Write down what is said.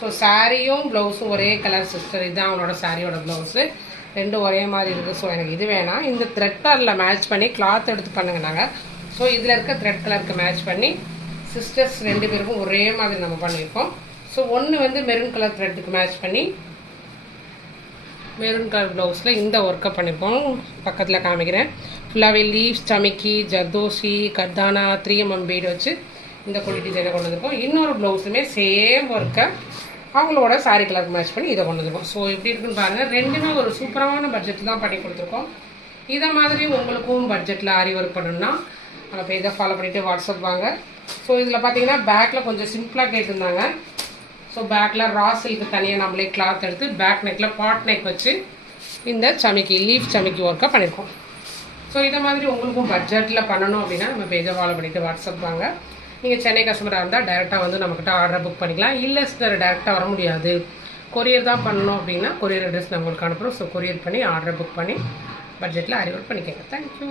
So சாரியும் ப்ளவுஸும் ஒரே கலர் சிஸ்டர். இதுதான் அவங்களோட சாரியோட ப்ளவுஸு. ரெண்டும் ஒரே மாதிரி இருக்குது. ஸோ எனக்கு இது வேணாம், இந்த த்ரெட் கலரில் மேட்ச் பண்ணி கிளாத் எடுத்து பண்ணுங்க நாங்கள். ஸோ இதில் இருக்க த்ரெட் கலருக்கு மேட்ச் பண்ணி சிஸ்டர்ஸ் 2 பேருக்கும் ஒரே மாதிரி நம்ம பண்ணியிருக்கோம். ஸோ ஒன்று வந்து மெரூன் கலர் த்ரெட்டுக்கு மேட்ச் பண்ணி மெரூன் கலர் ப்ளவுஸில் இந்த ஒர்க்கை பண்ணியிருக்கோம். பக்கத்தில் காமிக்கிறேன். ஃபுல்லாகவே லீவ்ஸ், சமிக்கி, ஜர்தோசி, கர்தானா, 3mm பீடு வச்சு இந்த கொடி டிசைனை கொண்டு வந்திருக்கோம். இன்னொரு ப்ளவுஸுமே சேம் ஒர்க்கை அவங்களோட சாரீ கலருக்கு மேட்ச் பண்ணி இதை கொண்டு வந்திருக்கோம். ஸோ எப்படி இருக்குன்னு பாருங்கள். ரெண்டுமே ஒரு சூப்பரான பட்ஜெட்டில் தான் பண்ணி கொடுத்துருக்கோம். இதை மாதிரி உங்களுக்கும் பட்ஜெட்டில் ஆரி ஒர்க் பண்ணணும்னா நம்ம பேஜை ஃபாலோ பண்ணிவிட்டு வாட்ஸ்அப் வாங்க. ஸோ இதில் பார்த்தீங்கன்னா பேக்கில் கொஞ்சம் சிம்பிளாக கேட்டிருந்தாங்க. ஸோ பேக்கில் ரா சில்க்கு தனியாக நம்மளே கிளாத் எடுத்து பேக் நெக்கில் பாட் நெக் வச்சு இந்த சமிக்கி லீஃப் சமிக்கி ஒர்க்காக பண்ணியிருக்கோம். ஸோ இதை மாதிரி உங்களுக்கும் பட்ஜெட்டில் பண்ணணும் அப்படின்னா நம்ம பேஜை ஃபாலோ பண்ணிவிட்டு வாட்ஸ்அப் வாங்க. நீங்கள் சென்னை கஸ்டமராக இருந்தால் டேரெக்டாக வந்து நம்மக்கிட்ட ஆர்டரை புக் பண்ணிக்கலாம். இல்லை சார் டேரெக்டாக வர முடியாது, கொரியர் தான் பண்ணணும் அப்படின்னா கொரியர் அட்ரஸ் நான் உங்களுக்கு அனுப்புகிறோம். ஸோ கொரியர் பண்ணி ஆர்டரை புக் பண்ணி பட்ஜெட்டில் ஆரி ஒர்க் பண்ணிக்கோங்க. தேங்க்யூ.